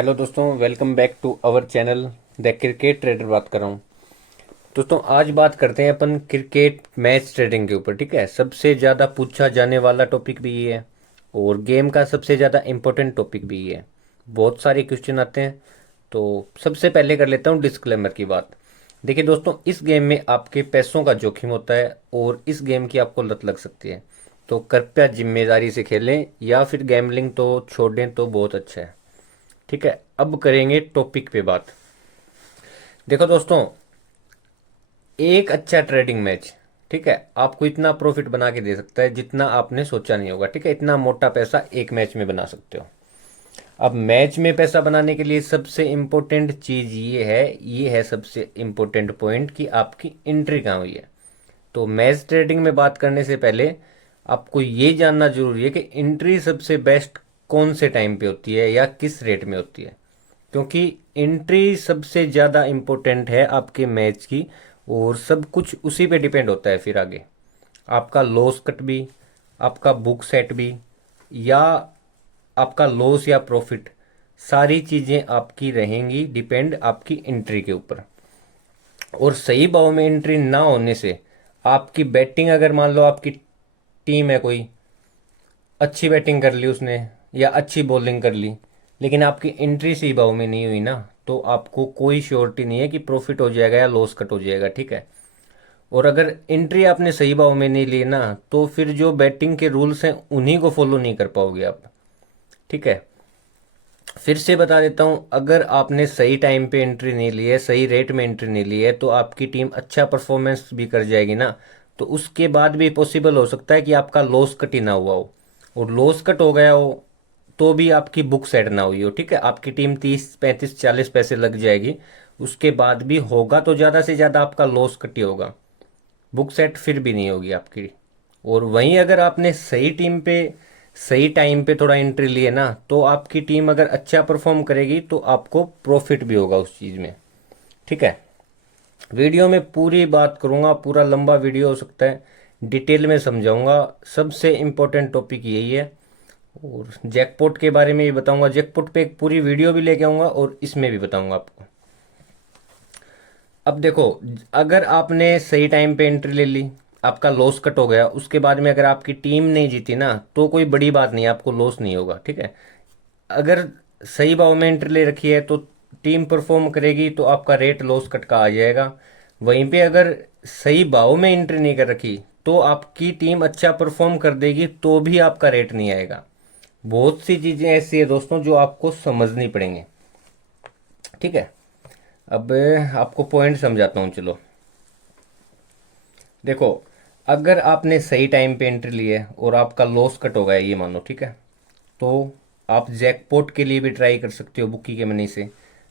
Hello दोस्तों, welcome back to our channel the cricket trader. बात कर रहा हूँ दोस्तों। आज बात करते हैं अपन क्रिकेट मैच ट्रेडिंग के ऊपर। ठीक है, सबसे ज़्यादा पूछा जाने वाला टॉपिक भी ये है और गेम का सबसे ज़्यादा इम्पोर्टेंट टॉपिक भी ये है। बहुत सारे क्वेश्चन आते हैं, तो सबसे पहले कर लेता हूँ डिस्क्लेमर की बात। देखिए दोस्तों, इस गेम में आपके पैसों का जोखिम होता है और इस गेम की आपको लत लग सकती है, तो कृपया जिम्मेदारी से खेलें या फिर गैम्बलिंग तो छोड़ दें तो बहुत अच्छा है। ठीक है, अब करेंगे टॉपिक पे बात। देखो दोस्तों, एक अच्छा ट्रेडिंग मैच, ठीक है, आपको इतना प्रॉफिट बना के दे सकता है जितना आपने सोचा नहीं होगा। ठीक है, इतना मोटा पैसा एक मैच में बना सकते हो। अब मैच में पैसा बनाने के लिए सबसे इंपॉर्टेंट चीज ये है सबसे इंपॉर्टेंट पॉइंट कि आपकी एंट्री कहाँ हुई है। तो मैच ट्रेडिंग में बात करने से पहले आपको ये जानना जरूरी है कि एंट्री सबसे बेस्ट कौन से टाइम पे होती है या किस रेट में होती है, क्योंकि एंट्री सबसे ज़्यादा इम्पोर्टेंट है आपके मैच की और सब कुछ उसी पे डिपेंड होता है। फिर आगे आपका लॉस कट भी, आपका बुक सेट भी, या आपका लॉस या प्रॉफिट, सारी चीज़ें आपकी रहेंगी डिपेंड आपकी एंट्री के ऊपर। और सही भाव में एंट्री ना होने से आपकी बैटिंग, अगर मान लो आपकी टीम है कोई, अच्छी बैटिंग कर ली उसने या अच्छी बॉलिंग कर ली, लेकिन आपकी एंट्री सही भाव में नहीं हुई ना, तो आपको कोई श्योरिटी नहीं है कि प्रॉफिट हो जाएगा या लॉस कट हो जाएगा। ठीक है, और अगर एंट्री आपने सही भाव में नहीं ली ना, तो फिर जो बैटिंग के रूल्स हैं उन्हीं को फॉलो नहीं कर पाओगे आप। ठीक है, फिर से बता देता हूं, अगर आपने सही टाइम पे एंट्री नहीं ली है, सही रेट में एंट्री नहीं ली है, तो आपकी टीम अच्छा परफॉर्मेंस भी कर जाएगी ना, तो उसके बाद भी पॉसिबल हो सकता है कि आपका लॉस कट ही ना हुआ हो, और लॉस कट हो गया हो तो भी आपकी बुक सेट ना हुई हो। ठीक है, आपकी टीम 30 35 40 पैसे लग जाएगी, उसके बाद भी होगा तो ज़्यादा से ज़्यादा आपका लॉस कट ही होगा, बुक सेट फिर भी नहीं होगी आपकी। और वहीं अगर आपने सही टीम पे सही टाइम पे थोड़ा एंट्री लिए ना, तो आपकी टीम अगर अच्छा परफॉर्म करेगी तो आपको प्रॉफिट भी होगा उस चीज़ में। ठीक है, वीडियो में पूरी बात करूंगा, पूरा लंबा वीडियो हो सकता है, डिटेल में समझाऊंगा। सबसे इम्पोर्टेंट टॉपिक यही है, और जैकपॉट के बारे में भी बताऊंगा। जैकपॉट पे एक पूरी वीडियो भी लेके आऊंगा और इसमें भी बताऊंगा आपको। अब देखो, अगर आपने सही टाइम पे एंट्री ले ली, आपका लॉस कट हो गया, उसके बाद में अगर आपकी टीम नहीं जीती ना, तो कोई बड़ी बात नहीं, आपको लॉस नहीं होगा। ठीक है, अगर सही भाव में एंट्री ले रखी है तो टीम परफॉर्म करेगी तो आपका रेट लॉस कट का आ जाएगा। वहीं पे अगर सही भाव में एंट्री नहीं कर रखी तो आपकी टीम अच्छा परफॉर्म कर देगी तो भी आपका रेट नहीं आएगा। बहुत सी चीज़ें ऐसी है दोस्तों जो आपको समझनी पड़ेंगी। ठीक है, अब आपको पॉइंट समझाता हूँ, चलो। देखो, अगर आपने सही टाइम पे एंट्री ली है और आपका लॉस कट हो गया ये मानो, ठीक है, तो आप जैकपॉट के लिए भी ट्राई कर सकते हो बुकी के मनी से।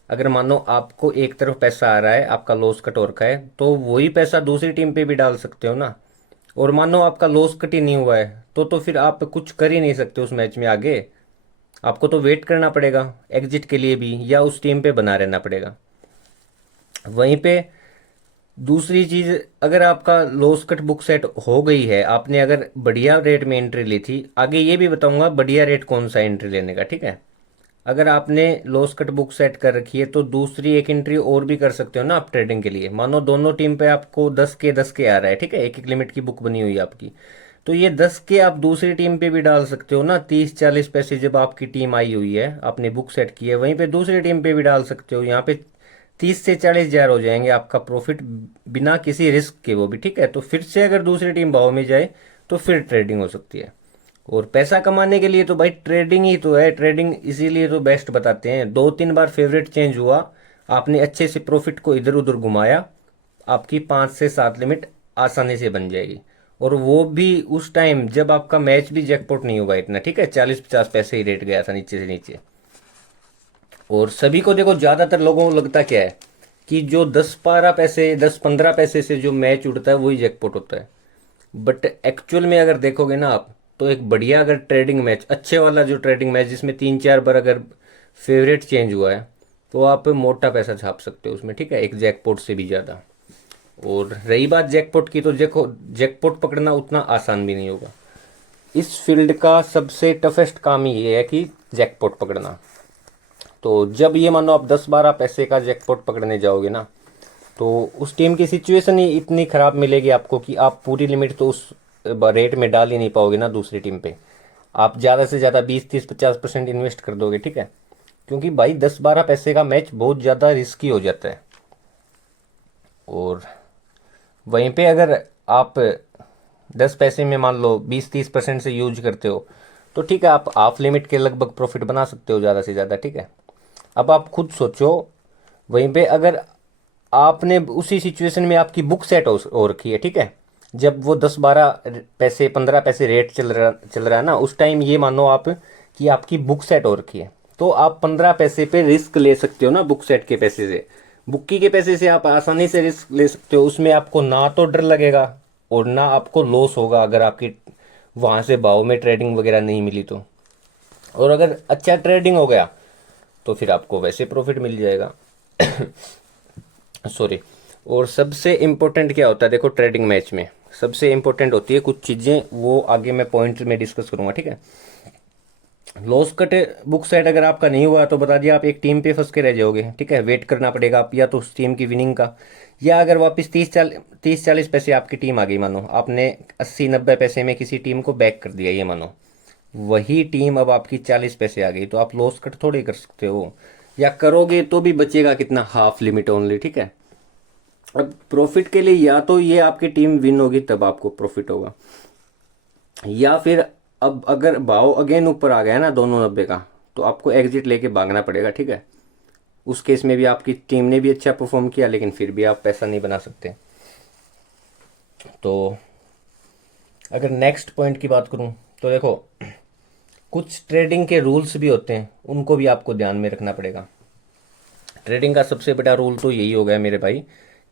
अगर मानो आपको एक तरफ पैसा आ रहा है, आपका लॉस कट हो रखा है, तो वही पैसा दूसरी टीम पे भी डाल सकते हो ना। और मानो आपका लॉस कट ही नहीं हुआ है, तो फिर आप कुछ कर ही नहीं सकते उस मैच में आगे। आपको तो वेट करना पड़ेगा एग्जिट के लिए भी, या उस टीम पे बना रहना पड़ेगा। वहीं पे दूसरी चीज, अगर आपका लॉस कट बुक सेट हो गई है, आपने अगर बढ़िया रेट में एंट्री ली थी, आगे ये भी बताऊंगा बढ़िया रेट कौन सा एंट्री लेने का। ठीक है, अगर आपने लॉस कट बुक सेट कर रखी है तो दूसरी एक एंट्री और भी कर सकते हो ना आप ट्रेडिंग के लिए। मानो दोनों टीम पे आपको 10 के आ रहा है, ठीक है, एक एक लिमिट की बुक बनी हुई है आपकी, तो ये 10 के आप दूसरी टीम पे भी डाल सकते हो ना। 30 40 पैसे जब आपकी टीम आई हुई है, आपने बुक सेट की है, वहीं पे दूसरी टीम पे भी डाल सकते हो। यहाँ पे 30 से 40 हजार हो जाएंगे आपका प्रॉफिट, बिना किसी रिस्क के, वो भी। ठीक है, तो फिर से अगर दूसरी टीम भाव में जाए तो फिर ट्रेडिंग हो सकती है। और पैसा कमाने के लिए तो भाई ट्रेडिंग ही तो है, ट्रेडिंग इसीलिए तो बेस्ट बताते हैं। 2 3 बार फेवरेट चेंज हुआ, आपने अच्छे से प्रॉफिट को इधर उधर घुमाया, आपकी 5 से 7 लिमिट आसानी से बन जाएगी। और वो भी उस टाइम जब आपका मैच भी जैकपॉट नहीं हुआ इतना। ठीक है, 40 50 पैसे ही रेट गया था नीचे से नीचे। और सभी को देखो, ज्यादातर लोगों को लगता क्या है कि जो 10 12 पैसे 10 15 पैसे से जो मैच उड़ता है वही जैकपॉट होता है। बट एक्चुअल में अगर देखोगे ना आप, तो एक बढ़िया अगर ट्रेडिंग मैच, अच्छे वाला जो ट्रेडिंग मैच जिसमें 3 4 बार अगर फेवरेट चेंज हुआ है, तो आप मोटा पैसा छाप सकते हो उसमें। ठीक है, एक जैकपॉट से भी ज़्यादा। और रही बात जैकपॉट की, तो देखो, जैकपॉट पकड़ना उतना आसान भी नहीं होगा। इस फील्ड का सबसे टफेस्ट काम ही ये है कि जैकपॉट पकड़ना। तो जब ये मानो आप 10-12 पैसे का जैकपॉट पकड़ने जाओगे ना, तो उस टीम की सिचुएशन ही इतनी ख़राब मिलेगी आपको कि आप पूरी लिमिट तो उस रेट में डाल ही नहीं पाओगे ना दूसरी टीम पे। आप ज़्यादा से ज़्यादा 20-30-50% इन्वेस्ट कर दोगे, ठीक है, क्योंकि भाई 10-12 पैसे का मैच बहुत ज़्यादा रिस्की हो जाता है। और वहीं पे अगर आप 10 पैसे में मान लो 20-30% से यूज करते हो, तो ठीक है, आप हाफ लिमिट के लगभग प्रॉफिट बना सकते हो ज़्यादा से ज़्यादा, ठीक है। अब आप खुद सोचो, वहीं पे अगर आपने उसी सिचुएशन में आपकी बुक सेट हो रखी है, ठीक है, जब वो 10-12 पैसे 15 पैसे रेट चल रहा है ना, उस टाइम ये मानो आप कि आपकी बुक सेट हो रखी है, तो आप 15 पैसे पे रिस्क ले सकते हो ना बुक सेट के पैसे से। बुक्की के पैसे से आप आसानी से रिस्क ले सकते हो, उसमें आपको ना तो डर लगेगा और ना आपको लॉस होगा अगर आपकी वहाँ से भाव में ट्रेडिंग वगैरह नहीं मिली तो। और अगर अच्छा ट्रेडिंग हो गया तो फिर आपको वैसे प्रॉफिट मिल जाएगा। सॉरी। और सबसे इम्पोर्टेंट क्या होता है, देखो ट्रेडिंग मैच में सबसे इम्पोर्टेंट होती है कुछ चीज़ें, वो आगे मैं पॉइंट में डिस्कस करूंगा, ठीक है। लॉस कट बुक सेट अगर आपका नहीं हुआ तो बता दिया, आप एक टीम पे फंस के रह जाओगे, ठीक है। वेट करना पड़ेगा आप या तो उस टीम की विनिंग का, या अगर वापस 30-40 पैसे आपकी टीम आ गई, मानो आपने 80-90 पैसे में किसी टीम को बैक कर दिया, ये मानो वही टीम अब आपकी 40 पैसे आ गई, तो आप लॉस कट थोड़ी कर सकते हो, या करोगे तो भी बचेगा कितना, हाफ लिमिट ओनली, ठीक है। अब प्रॉफिट के लिए या तो ये आपकी टीम विन होगी तब आपको प्रॉफिट होगा, या फिर अब अगर भाव अगेन ऊपर आ गया ना दोनों 90 का, तो आपको एग्जिट लेके भागना पड़ेगा, ठीक है। उस केस में भी आपकी टीम ने भी अच्छा परफॉर्म किया, लेकिन फिर भी आप पैसा नहीं बना सकते। तो अगर नेक्स्ट पॉइंट की बात करूं, तो देखो कुछ ट्रेडिंग के रूल्स भी होते हैं, उनको भी आपको ध्यान में रखना पड़ेगा। ट्रेडिंग का सबसे बड़ा रूल तो यही हो गया मेरे भाई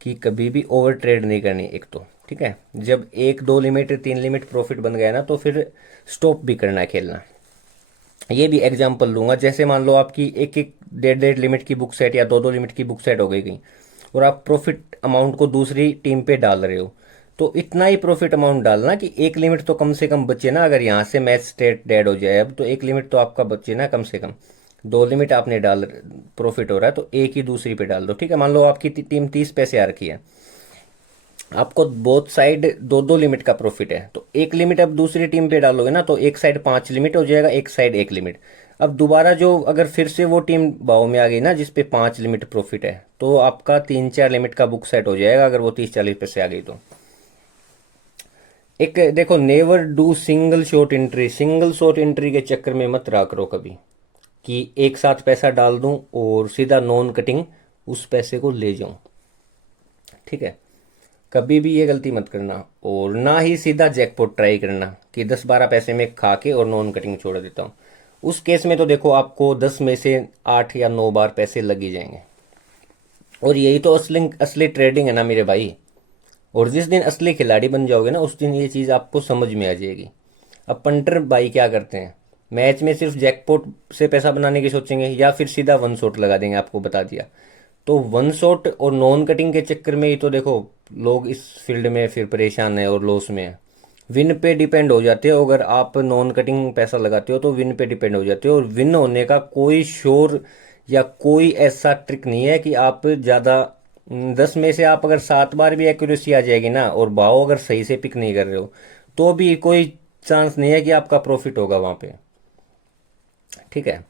कि कभी भी ओवर ट्रेड नहीं करनी, एक तो ठीक है। जब 1-2 लिमिट 3 लिमिट प्रॉफिट बन गया ना, तो फिर स्टॉप भी करना है खेलना। ये भी एग्जांपल लूंगा, जैसे मान लो आपकी एक एक 1.5 लिमिट की बुक सेट या 2-2 लिमिट की बुक सेट हो गई और आप प्रॉफिट अमाउंट को दूसरी टीम पे डाल रहे हो, तो इतना ही प्रॉफिट अमाउंट डालना कि 1 लिमिट तो कम से कम बचे ना। अगर यहाँ से मैच स्टेट डेड हो जाए अब, तो 1 लिमिट तो आपका बचे ना कम से कम। 2 लिमिट आपने डाल प्रॉफिट हो रहा है, तो एक ही दूसरी पे डाल दो, ठीक है। मान लो आपकी टीम 30 पैसे आ रखी है, आपको बोथ साइड 2-2 लिमिट का प्रॉफिट है, तो 1 लिमिट अब दूसरी टीम पे डालोगे ना, तो एक साइड 5 लिमिट हो जाएगा, एक साइड 1 लिमिट। अब दोबारा जो अगर फिर से वो टीम भाव में आ गई ना जिसपे 5 लिमिट प्रॉफिट है, तो आपका 3-4 लिमिट का बुक सेट हो जाएगा अगर वो 30-40 पैसे आ गई तो। एक देखो, never do single shot entry. Single shot entry के चक्कर में मत रहा करो कभी कि एक साथ पैसा डाल दूं और सीधा नॉन कटिंग उस पैसे को ले जाऊं, ठीक है। कभी भी ये गलती मत करना, और ना ही सीधा जैकपॉट ट्राई करना कि 10-12 पैसे में खा के और नॉन कटिंग छोड़ देता हूँ। उस केस में तो देखो आपको 10 में से 8 या 9 बार पैसे लग ही जाएंगे। और यही तो असली असली ट्रेडिंग है ना मेरे भाई। और जिस दिन असली खिलाड़ी बन जाओगे ना, उस दिन ये चीज़ आपको समझ में आ जाएगी। अब पंटर भाई क्या करते हैं, मैच में सिर्फ जैकपॉट से पैसा बनाने की सोचेंगे, या फिर सीधा वन शॉट लगा देंगे, आपको बता दिया। तो वन शॉट और नॉन कटिंग के चक्कर में ही तो देखो लोग इस फील्ड में फिर परेशान है और लॉस में है। विन पे डिपेंड हो जाते हो, अगर आप नॉन कटिंग पैसा लगाते हो तो विन पे डिपेंड हो जाते हो। और विन होने का कोई श्योर या कोई ऐसा ट्रिक नहीं है कि आप ज़्यादा 10 में से आप अगर 7 बार भी एक्यूरेसी आ जाएगी ना, और भाव अगर सही से पिक नहीं कर रहे हो, तो भी कोई चांस नहीं है कि आपका प्रॉफिट होगा वहाँ पे, ठीक है।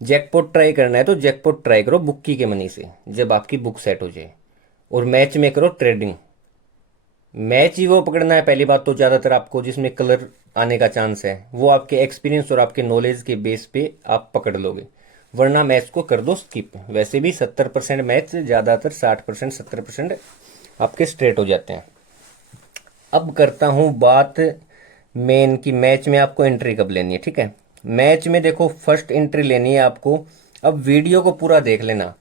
जैकपॉट ट्राई करना है तो जैकपॉट ट्राई करो बुक्की के मनी से, जब आपकी बुक सेट हो जाए। और मैच में करो ट्रेडिंग। मैच ही वो पकड़ना है पहली बात तो, ज़्यादातर आपको जिसमें कलर आने का चांस है, वो आपके एक्सपीरियंस और आपके नॉलेज के बेस पे आप पकड़ लोगे, वरना मैच को कर दो स्किप। वैसे भी 70% मैच ज़्यादातर 60% 70% आपके स्ट्रेट हो जाते हैं। अब करता हूँ बात मेन की मैच में आपको एंट्री कब लेनी है, ठीक है। मैच में देखो फर्स्ट एंट्री लेनी है आपको। अब वीडियो को पूरा देख लेना,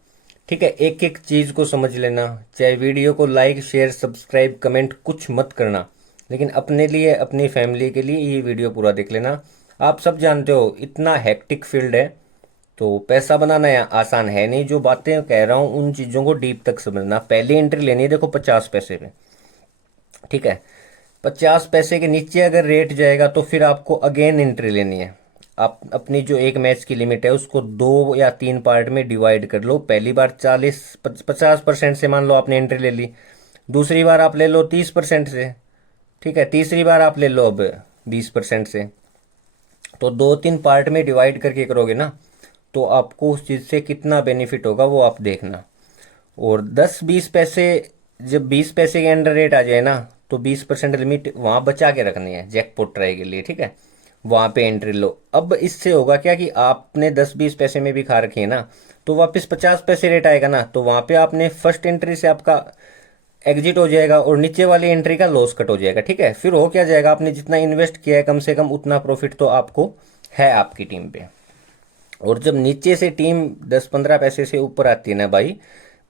ठीक है, एक एक चीज़ को समझ लेना। चाहे वीडियो को लाइक शेयर सब्सक्राइब कमेंट कुछ मत करना, लेकिन अपने लिए अपनी फैमिली के लिए ये वीडियो पूरा देख लेना। आप सब जानते हो इतना हैक्टिक फील्ड है, तो पैसा बनाना आसान है नहीं। जो बातें कह रहा हूँ उन चीज़ों को डीप तक समझना। पहली एंट्री लेनी है देखो 50 पैसे पे, ठीक है। 50 पैसे के नीचे अगर रेट जाएगा तो फिर आपको अगेन एंट्री लेनी है। आप अपनी जो एक मैच की लिमिट है उसको 2 या 3 पार्ट में डिवाइड कर लो। पहली बार 50% से मान लो आपने एंट्री ले ली, दूसरी बार आप ले लो 30% से, ठीक है, तीसरी बार आप ले लो अब 20% से। तो 2-3 पार्ट में डिवाइड करके करोगे ना, तो आपको उस चीज़ से कितना बेनिफिट होगा वो आप देखना। और 10-20 पैसे, जब 20 पैसे के अंडर रेट आ जाए ना, तो 20% लिमिट वहाँ बचा के रखनी है जैकपॉट ट्राई के लिए, ठीक है, वहाँ पे एंट्री लो। अब इससे होगा क्या कि आपने 10-20 पैसे में भी खा रखी है ना, तो वापस 50 पैसे रेट आएगा ना, तो वहाँ पे आपने फर्स्ट एंट्री से आपका एग्जिट हो जाएगा और नीचे वाली एंट्री का लॉस कट हो जाएगा, ठीक है। फिर हो क्या जाएगा, आपने जितना इन्वेस्ट किया है कम से कम उतना प्रॉफिट तो आपको है आपकी टीम पे। और जब नीचे से टीम 10-15 पैसे से ऊपर आती है ना भाई,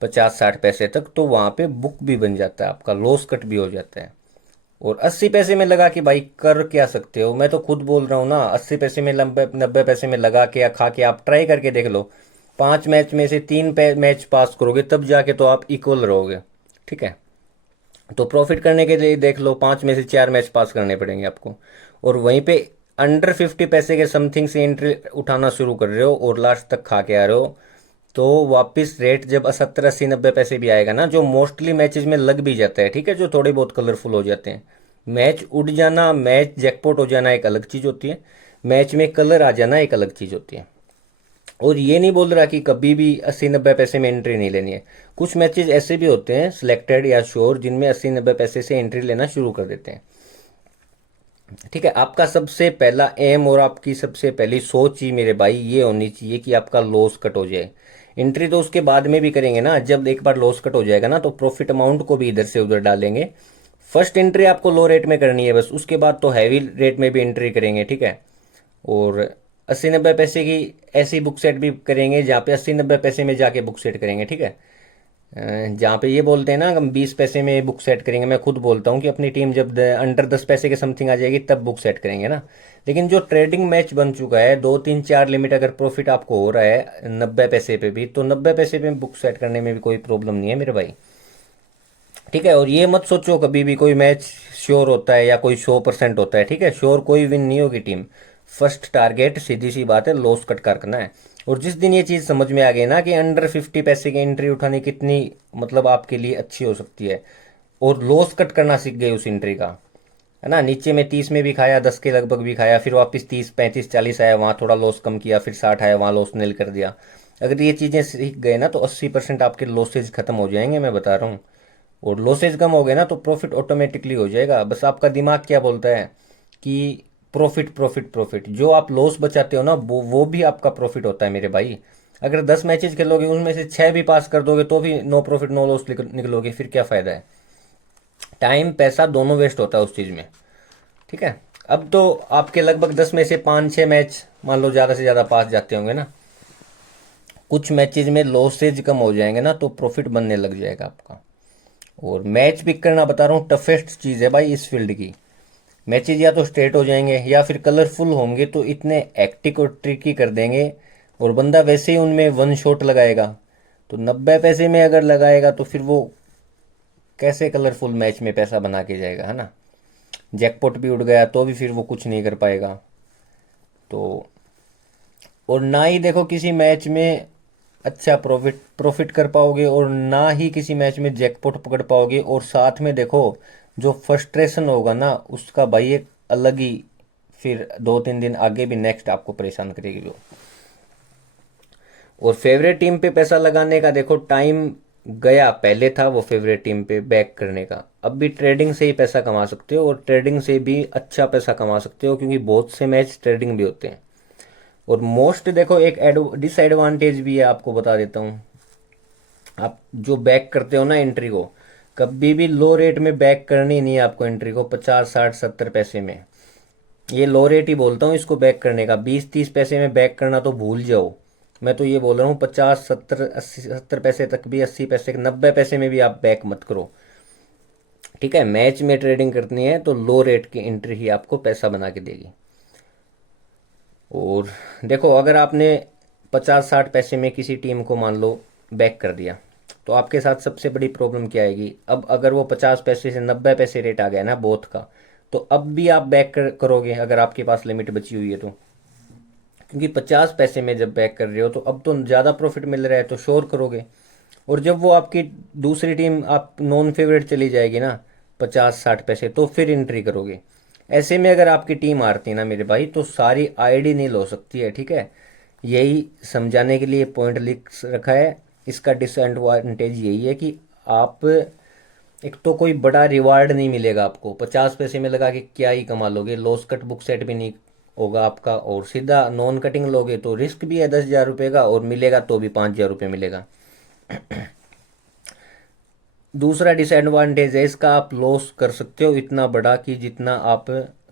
50-60 पैसे तक, तो वहाँ पे बुक भी बन जाता है आपका, लॉस कट भी हो जाता है। और 80 पैसे में लगा के भाई कर क्या सकते हो, मैं तो खुद बोल रहा हूँ ना, 80 पैसे में 90 पैसे में लगा के या खा के आप ट्राई करके देख लो। 5 मैच में से 3 मैच पास करोगे तब जाके तो आप इक्वल रहोगे, ठीक है। तो प्रॉफिट करने के लिए देख लो, 5 में से 4 मैच पास करने पड़ेंगे आपको। और वहीं पे अंडर 50 पैसे के समथिंग से एंट्री उठाना शुरू कर रहे हो और लास्ट तक खा के आ रहे हो, तो वापस रेट जब 70-80-90 पैसे भी आएगा ना, जो मोस्टली मैचेस में लग भी जाता है, ठीक है, जो थोड़े बहुत कलरफुल हो जाते हैं। मैच उड़ जाना, मैच जैकपॉट हो जाना एक अलग चीज़ होती है, मैच में कलर आ जाना एक अलग चीज़ होती है। और ये नहीं बोल रहा कि कभी भी 80-90 पैसे में एंट्री नहीं लेनी है। कुछ मैचेस ऐसे भी होते हैं सिलेक्टेड या श्योर, जिनमें 80-90 पैसे से एंट्री लेना शुरू कर देते हैं, ठीक है। आपका सबसे पहला एम और आपकी सबसे पहली सोच ही मेरे भाई ये होनी चाहिए कि आपका लॉस कट हो जाए। एंट्री तो उसके बाद में भी करेंगे ना, जब एक बार लॉस कट हो जाएगा ना, तो प्रॉफिट अमाउंट को भी इधर से उधर डालेंगे। फर्स्ट एंट्री आपको लो रेट में करनी है बस, उसके बाद तो हैवी रेट में भी एंट्री करेंगे, ठीक है। और 80-90 पैसे की ऐसी बुक सेट भी करेंगे जहाँ पे 80-90 पैसे में जाके बुक सेट करेंगे, ठीक है। जहाँ पे ये बोलते हैं ना हम 20 पैसे में बुक सेट करेंगे, मैं खुद बोलता हूँ कि अपनी टीम जब अंडर 10 पैसे के समथिंग आ जाएगी तब बुक सेट करेंगे ना। लेकिन जो ट्रेडिंग मैच बन चुका है 2-3-4 लिमिट, अगर प्रॉफिट आपको हो रहा है 90 पैसे पे भी, तो 90 पैसे पे बुक सेट करने में भी कोई प्रॉब्लम नहीं है मेरे भाई, ठीक है। और ये मत सोचो कभी भी कोई मैच श्योर होता है या कोई 100% होता है, ठीक है, श्योर कोई विन नहीं होगी टीम। फर्स्ट टारगेट सीधी सी बात है लॉस कट करना है। और जिस दिन ये चीज़ समझ में आ गई ना कि अंडर 50 पैसे की एंट्री उठानी कितनी मतलब आपके लिए अच्छी हो सकती है, और लॉस कट करना सीख गए उस एंट्री का, है ना, नीचे में 30 में भी खाया, 10 के लगभग भी खाया, फिर वापस 30-35-40 आया, वहाँ थोड़ा लॉस कम किया, फिर 60 आया, वहाँ लॉस नील कर दिया। अगर ये चीज़ें सीख गए ना, तो 80% आपके लॉसेज खत्म हो जाएंगे, मैं बता रहा हूँ। और लॉसेज कम हो गए ना, तो प्रॉफिट ऑटोमेटिकली हो जाएगा। बस आपका दिमाग क्या बोलता है कि प्रॉफिट प्रॉफिट प्रॉफिट, जो आप लॉस बचाते हो ना वो भी आपका प्रॉफिट होता है मेरे भाई। अगर 10 मैचेज खेलोगे उनमें से 6 भी पास कर दोगे तो भी नो प्रॉफिट नो लॉस निकलोगे, फिर क्या फ़ायदा है। टाइम पैसा दोनों वेस्ट होता है उस चीज़ में, ठीक है। अब तो आपके लगभग 10 में से 5-6 मैच मान लो ज़्यादा से ज़्यादा पास जाते होंगे ना, कुछ मैचेज में लॉसेज कम हो जाएंगे ना, तो प्रॉफिट बनने लग जाएगा आपका। और मैच पिक करना बता रहा हूँ टफेस्ट चीज़ है भाई इस फील्ड की। मैचेज या तो स्ट्रेट हो जाएंगे या फिर कलरफुल होंगे तो इतने एक्टिक और ट्रिकी कर देंगे, और बंदा वैसे ही उनमें वन शॉट लगाएगा, तो 90 पैसे में अगर लगाएगा तो फिर वो कैसे कलरफुल मैच में पैसा बना के जाएगा, है ना। जैकपॉट भी उड़ गया तो भी फिर वो कुछ नहीं कर पाएगा। तो और ना ही देखो किसी मैच में अच्छा प्रॉफिट प्रॉफिट कर पाओगे, और ना ही किसी मैच में जैकपॉट पकड़ पाओगे, और साथ में देखो जो फ्रस्ट्रेशन होगा ना उसका भाई एक अलग ही, फिर 2-3 दिन आगे भी नेक्स्ट आपको परेशान करेगी वो। और फेवरेट टीम पे पैसा लगाने का देखो टाइम गया, पहले था वो फेवरेट टीम पे बैक करने का, अब भी ट्रेडिंग से ही पैसा कमा सकते हो, और ट्रेडिंग से भी अच्छा पैसा कमा सकते हो, क्योंकि बहुत से मैच ट्रेडिंग भी होते हैं। और मोस्ट देखो एक डिसएडवांटेज भी है, आपको बता देता हूँ। आप जो बैक करते हो ना एंट्री को, कभी भी लो रेट में बैक करनी नहीं है आपको एंट्री को, 50-60-70 पैसे में। ये लो रेट ही बोलता हूँ इसको बैक करने का, 20-30 पैसे में बैक करना तो भूल जाओ। मैं तो ये बोल रहा हूँ 50-70-80-70 पैसे तक भी, 80 पैसे 90 पैसे में भी आप बैक मत करो, ठीक है। मैच में ट्रेडिंग करनी है तो लो रेट की एंट्री ही आपको पैसा बना के देगी। और देखो अगर आपने 50-60 पैसे में किसी टीम को मान लो बैक कर दिया, तो आपके साथ सबसे बड़ी प्रॉब्लम क्या आएगी, अब अगर वो 50 पैसे से 90 पैसे रेट आ गया ना बोथ का, तो अब भी आप बैक करोगे अगर आपके पास लिमिट बची हुई है तो। क्योंकि 50 पैसे में जब बैक कर रहे हो तो अब तो ज़्यादा प्रॉफिट मिल रहा है तो श्योर करोगे। और जब वो आपकी दूसरी टीम आप नॉन फेवरेट चली जाएगी ना 50-60 पैसे, तो फिर एंट्री करोगे। ऐसे में अगर आपकी टीम हारती है ना मेरे भाई, तो सारी आईडी नील हो सकती है, ठीक है। यही समझाने के लिए पॉइंट लिख रखा है। इसका डिसएडवांटेज यही है कि आप एक तो कोई बड़ा रिवार्ड नहीं मिलेगा आपको, 50 पैसे में लगा के क्या ही कमा लोगे, लॉस कट बुक सेट भी नहीं होगा आपका, और सीधा नॉन कटिंग लोगे तो रिस्क भी है 10,000 रुपये का, और मिलेगा तो भी 5,000 रुपये मिलेगा। दूसरा डिसएडवांटेज है इसका, आप लॉस कर सकते हो इतना बड़ा कि जितना आप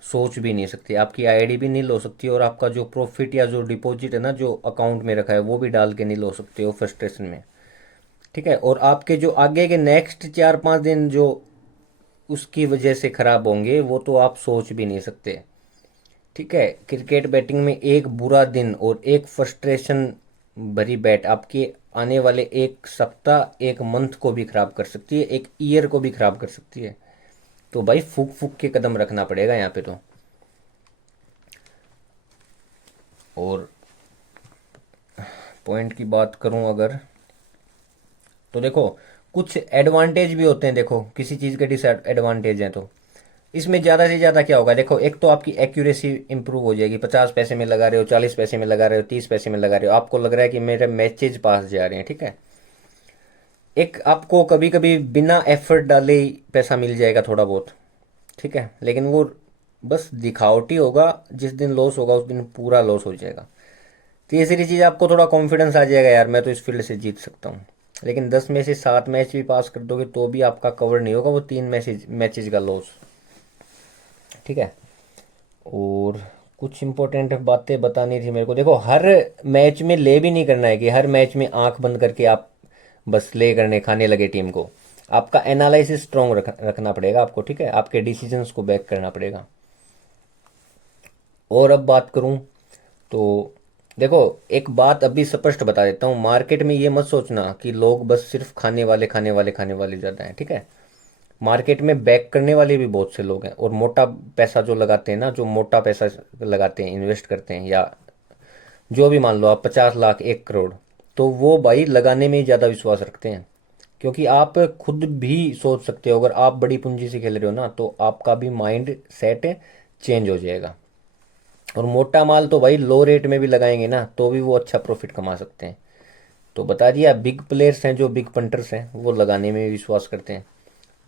सोच भी नहीं सकते। आपकी आईडी भी नील हो सकती है, और आपका जो प्रॉफिट या जो डिपॉजिट है ना जो अकाउंट में रखा है वो भी डाल के नील हो सकते हो फ्रस्ट्रेशन में, ठीक है। और आपके जो आगे के नेक्स्ट 4-5 दिन जो उसकी वजह से खराब होंगे वो तो आप सोच भी नहीं सकते, ठीक है। क्रिकेट बैटिंग में एक बुरा दिन और एक फ्रस्ट्रेशन भरी बैट आपके आने वाले एक सप्ताह, एक मंथ को भी खराब कर सकती है, एक ईयर को भी खराब कर सकती है। तो भाई फूक फूक के कदम रखना पड़ेगा यहाँ पे तो। और पॉइंट की बात करूँ अगर, तो देखो कुछ एडवांटेज भी होते हैं। देखो किसी चीज़ के डिसएडवांटेज हैं तो इसमें ज़्यादा से ज़्यादा क्या होगा, देखो एक तो आपकी एक्यूरेसी इंप्रूव हो जाएगी। 50 पैसे में लगा रहे हो, 40 पैसे में लगा रहे हो, 30 पैसे में लगा रहे हो, आपको लग रहा है कि मेरे मैचेज पास जा रहे हैं, ठीक है। एक आपको कभी कभी बिना एफर्ट डाले ही पैसा मिल जाएगा थोड़ा बहुत, ठीक है, लेकिन वो बस दिखावटी होगा। जिस दिन लॉस होगा उस दिन पूरा लॉस हो जाएगा। तीसरी चीज़, आपको थोड़ा कॉन्फिडेंस आ जाएगा, यार मैं तो इस फील्ड से जीत सकता हूँ। लेकिन 10 में से 7 मैच भी पास कर दोगे तो भी आपका कवर नहीं होगा वो 3 मैचेज का लॉस, ठीक है। और कुछ इंपॉर्टेंट बातें बतानी थी मेरे को। देखो हर मैच में ले भी नहीं करना है कि हर मैच में आंख बंद करके आप बस ले करने खाने लगे टीम को। आपका एनालिसिस स्ट्रॉन्ग रखना पड़ेगा आपको, ठीक है। आपके डिसीजंस को बैक करना पड़ेगा। और अब बात करूं तो देखो एक बात अभी स्पष्ट बता देता हूँ, मार्केट में ये मत सोचना कि लोग बस सिर्फ खाने वाले ज़्यादा हैं, ठीक है। मार्केट में बैक करने वाले भी बहुत से लोग हैं, और मोटा पैसा जो लगाते हैं ना, जो मोटा पैसा लगाते हैं, इन्वेस्ट करते हैं, या जो भी मान लो आप 50 लाख 1 करोड़, तो वो भाई लगाने में ही ज़्यादा विश्वास रखते हैं। क्योंकि आप खुद भी सोच सकते हो, अगर आप बड़ी पूंजी से खेल रहे हो ना तो आपका भी माइंड सेट चेंज हो जाएगा। और मोटा माल तो भाई लो रेट में भी लगाएंगे ना तो भी वो अच्छा प्रॉफिट कमा सकते हैं। तो बता दिया, बिग प्लेयर्स हैं जो बिग पंटर्स हैं वो लगाने में भी विश्वास करते हैं।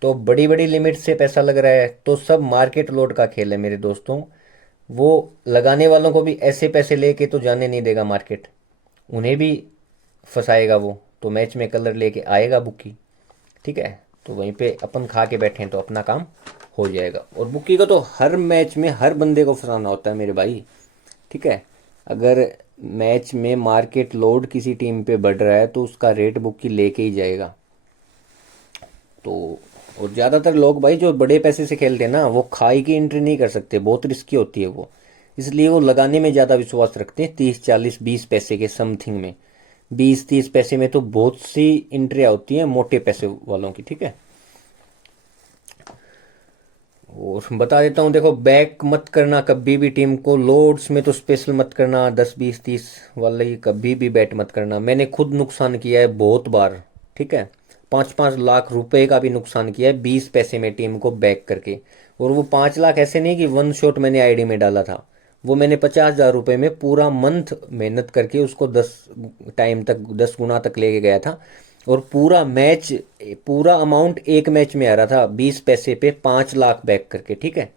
तो बड़ी बड़ी लिमिट से पैसा लग रहा है तो सब मार्केट लोड का खेल है मेरे दोस्तों। वो लगाने वालों को भी ऐसे पैसे लेके तो जाने नहीं देगा मार्केट, उन्हें भी फंसाएगा वो। तो मैच में कलर लेके आएगा बुकी, ठीक है। तो वहीं पे अपन खा के बैठे हैं तो अपना काम हो जाएगा। और बुकी का तो हर मैच में हर बंदे को फंसाना होता है मेरे भाई, ठीक है। अगर मैच में मार्केट लोड किसी टीम पे बढ़ रहा है तो उसका रेट बुकी लेके ही जाएगा। तो और ज़्यादातर लोग भाई जो बड़े पैसे से खेलते हैं ना वो खाई की एंट्री नहीं कर सकते, बहुत रिस्की होती है वो। इसलिए वो लगाने में ज़्यादा विश्वास रखते हैं, 30 40 20 पैसे के समथिंग में। 20 30 पैसे में तो बहुत सी एंट्रियाँ होती हैं मोटे पैसे वालों की, ठीक है। और बता देता हूँ, देखो बैक मत करना कभी भी टीम को, लोड्स में तो स्पेशल मत करना, 10 20 30 वाले कभी भी बैट मत करना। मैंने खुद नुकसान किया है बहुत बार, ठीक है। 5-5 लाख रुपए का भी नुकसान किया है 20 पैसे में टीम को बैक करके। और वो 5 लाख ऐसे नहीं कि वन शॉट मैंने आईडी में डाला था, वो मैंने 50,000 रुपये में पूरा मंथ मेहनत करके उसको 10 गुना तक लेके गया था। और पूरा मैच, पूरा अमाउंट एक मैच में आ रहा था 20 पैसे पे 5 लाख बैक करके, ठीक है।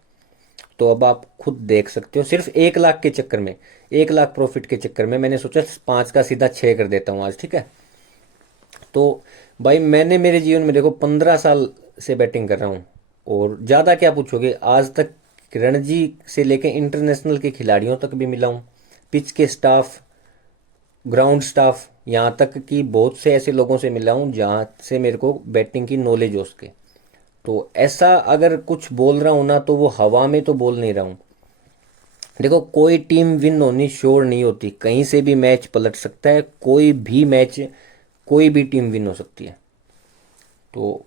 तो अब आप खुद देख सकते हो, सिर्फ 1 लाख के चक्कर में, 1 लाख प्रॉफिट के चक्कर में मैंने सोचा 5 का सीधा 6 कर देता हूँ आज, ठीक है। तो भाई मैंने मेरे जीवन में देखो 15 साल से बैटिंग कर रहा हूँ, और ज़्यादा क्या पूछोगे, आज तक रणजी से लेके इंटरनेशनल के खिलाड़ियों तक भी मिला हूँ, पिच के स्टाफ, ग्राउंड स्टाफ, यहाँ तक कि बहुत से ऐसे लोगों से मिला हूँ जहाँ से मेरे को बैटिंग की नॉलेज हो सके। तो ऐसा अगर कुछ बोल रहा हूँ ना तो वो हवा में तो बोल नहीं रहा हूँ। देखो कोई टीम विन होनी श्योर नहीं होती, कहीं से भी मैच पलट सकता है, कोई भी मैच कोई भी टीम विन हो सकती है। तो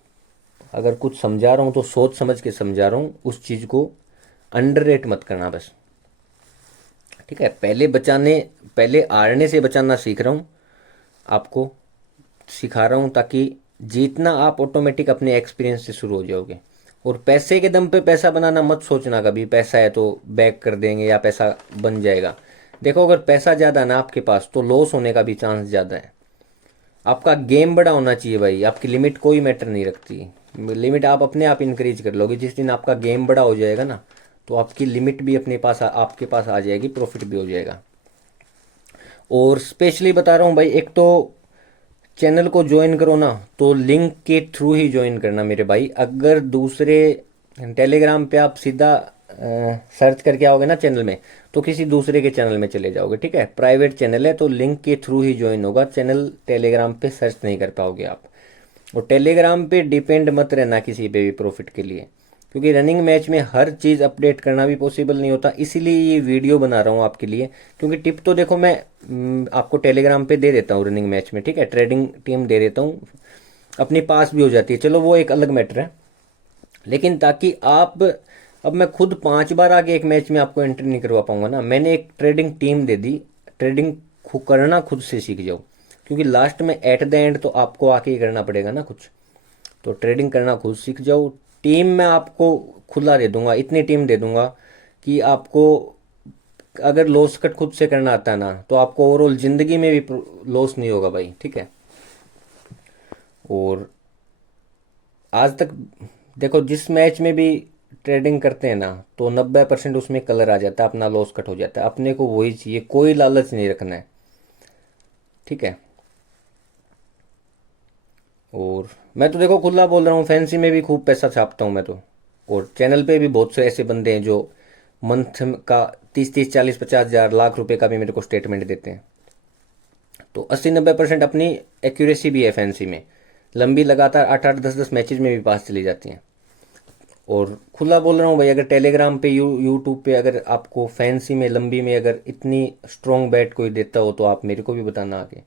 अगर कुछ समझा रहा हूँ तो सोच समझ के समझा रहा हूँ, उस चीज़ को अंडररेट मत करना बस, ठीक है, पहले हारने से बचाना सीख रहा हूँ, आपको सिखा रहा हूँ, ताकि जीतना आप ऑटोमेटिक अपने एक्सपीरियंस से शुरू हो जाओगे। और पैसे के दम पे पैसा बनाना मत सोचना कभी, पैसा है तो बैक कर देंगे या पैसा बन जाएगा। देखो, अगर पैसा ज़्यादा ना आपके पास तो लॉस होने का भी चांस ज़्यादा है। आपका गेम बड़ा होना चाहिए भाई, आपकी लिमिट कोई मैटर नहीं रखती। लिमिट आप अपने आप इंक्रीज कर लोगे, जिस दिन आपका गेम बड़ा हो जाएगा ना, तो आपकी लिमिट भी आपके पास आ जाएगी, प्रॉफिट भी हो जाएगा। और स्पेशली बता रहा हूँ भाई, एक तो चैनल को ज्वाइन करो ना तो लिंक के थ्रू ही ज्वाइन करना मेरे भाई। अगर दूसरे टेलीग्राम पे आप सीधा सर्च करके आओगे ना चैनल में, तो किसी दूसरे के चैनल में चले जाओगे। ठीक है, प्राइवेट चैनल है तो लिंक के थ्रू ही ज्वाइन होगा चैनल, टेलीग्राम पे सर्च नहीं कर पाओगे आप। और टेलीग्राम पे डिपेंड मत रहना किसी पे भी प्रॉफिट के लिए, क्योंकि रनिंग मैच में हर चीज़ अपडेट करना भी पॉसिबल नहीं होता। इसीलिए ये वीडियो बना रहा हूँ आपके लिए, क्योंकि टिप तो देखो मैं आपको टेलीग्राम पे दे देता हूँ रनिंग मैच में, ठीक है, ट्रेडिंग टीम दे देता हूँ, अपनी पास भी हो जाती है, चलो वो एक अलग मैटर है। लेकिन ताकि आप, अब मैं खुद 5 बार आके एक मैच में आपको एंट्री नहीं करवा पाऊंगा ना, मैंने एक ट्रेडिंग टीम दे दी। ट्रेडिंग करना खुद से सीख जाओ, क्योंकि लास्ट में एट द एंड तो आपको आके ही करना पड़ेगा ना कुछ। तो ट्रेडिंग करना खुद सीख जाओ। टीम में आपको खुला दे दूंगा, इतनी टीम दे दूंगा कि आपको अगर लॉस कट खुद से करना आता है ना, तो आपको ओवरऑल जिंदगी में भी लॉस नहीं होगा भाई। ठीक है, और आज तक देखो जिस मैच में भी ट्रेडिंग करते हैं ना, तो 90% उसमें कलर आ जाता है, अपना लॉस कट हो जाता है। अपने को वही चाहिए, कोई लालच नहीं रखना है। ठीक है, और मैं तो देखो खुला बोल रहा हूँ, फैंसी में भी खूब पैसा छापता हूँ मैं तो। और चैनल पे भी बहुत से ऐसे बंदे हैं जो मंथ का 30-30 40-50 हज़ार लाख रुपए का भी मेरे को स्टेटमेंट देते हैं। तो 80-90% अपनी एक्यूरेसी भी है फैंसी में, लंबी लगातार 8-8 10-10 मैचेज में भी पास चली जाती हैं। और खुला बोल रहा हूँ भाई, अगर टेलीग्राम पे यूट्यूब पे अगर आपको फैंसी में लंबी में अगर इतनी स्ट्रॉन्ग बैट कोई देता हो, तो आप मेरे को भी बताना आगे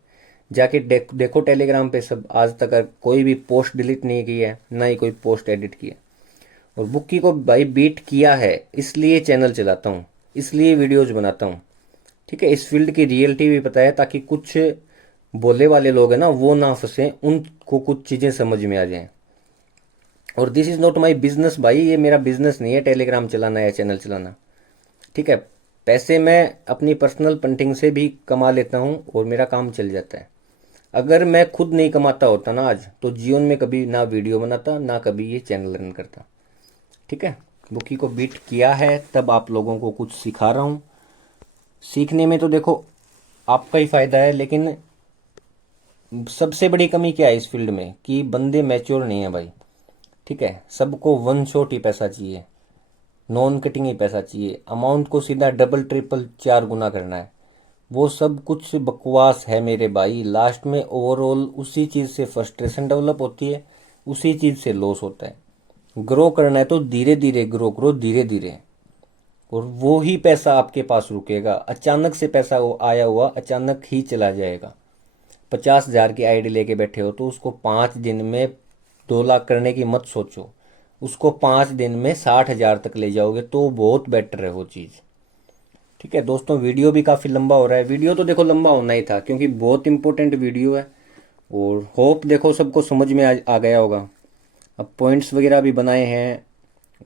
जाके। देखो टेलीग्राम पे सब, आज तक अगर कोई भी पोस्ट डिलीट नहीं की है, ना ही कोई पोस्ट एडिट की है। और बुक्की को भाई बीट किया है, इसलिए चैनल चलाता हूँ, इसलिए वीडियोज बनाता हूँ। ठीक है, इस फील्ड की रियलिटी भी पता है, ताकि कुछ बोले वाले लोग हैं ना, वो ना फंसे, उनको कुछ चीज़ें समझ में आ जाएं। और this is not my business भाई, ये मेरा बिजनेस नहीं है टेलीग्राम चलाना या चैनल चलाना। ठीक है, पैसे मैं अपनी पर्सनल पंटिंग से भी कमा लेता हूँ और मेरा काम चल जाता है। अगर मैं खुद नहीं कमाता होता ना आज, तो जीवन में कभी ना वीडियो बनाता, ना कभी ये चैनल रन करता। ठीक है, बुकी को बीट किया है, तब आप लोगों को कुछ सिखा रहा हूँ। सीखने में तो देखो आपका ही फायदा है, लेकिन सबसे बड़ी कमी क्या है इस फील्ड में, कि बंदे मैच्योर नहीं है भाई। ठीक है, सबको वन शॉट ही पैसा चाहिए, नॉन कटिंग ही पैसा चाहिए, अमाउंट को सीधा डबल ट्रिपल 4 गुना करना है। वो सब कुछ बकवास है मेरे भाई। लास्ट में ओवरऑल उसी चीज़ से फ्रस्ट्रेशन डेवलप होती है, उसी चीज़ से लॉस होता है। ग्रो करना है तो धीरे धीरे ग्रो करो, धीरे धीरे, और वो ही पैसा आपके पास रुकेगा। अचानक से पैसा वो आया हुआ अचानक ही चला जाएगा। 50 हज़ार की आईडी लेके बैठे हो तो उसको 5 दिन में 2 लाख करने की मत सोचो, उसको 5 दिन में 60 हज़ार तक ले जाओगे तो बहुत बेटर है वो चीज़। ठीक है दोस्तों, वीडियो भी काफ़ी लंबा हो रहा है। वीडियो तो देखो लंबा होना ही था, क्योंकि बहुत इंपॉर्टेंट वीडियो है। और होप देखो सबको समझ में आ गया होगा। अब पॉइंट्स वगैरह भी बनाए हैं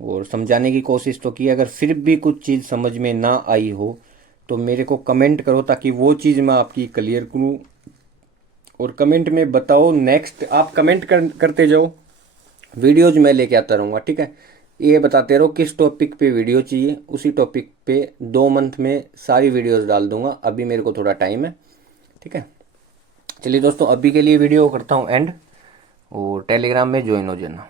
और समझाने की कोशिश तो की। अगर फिर भी कुछ चीज़ समझ में ना आई हो तो मेरे को कमेंट करो, ताकि वो चीज़ मैं आपकी क्लियर करूँ। और कमेंट में बताओ, नेक्स्ट आप कमेंट करते जाओ, वीडियोज मैं लेके आता रहूँगा। ठीक है, ये बताते रहो किस टॉपिक पे वीडियो चाहिए, उसी टॉपिक पे 2 मंथ में सारी वीडियोस डाल दूंगा। अभी मेरे को थोड़ा टाइम है। ठीक है, चलिए दोस्तों, अभी के लिए वीडियो करता हूँ एंड, और टेलीग्राम में ज्वाइन हो जाना।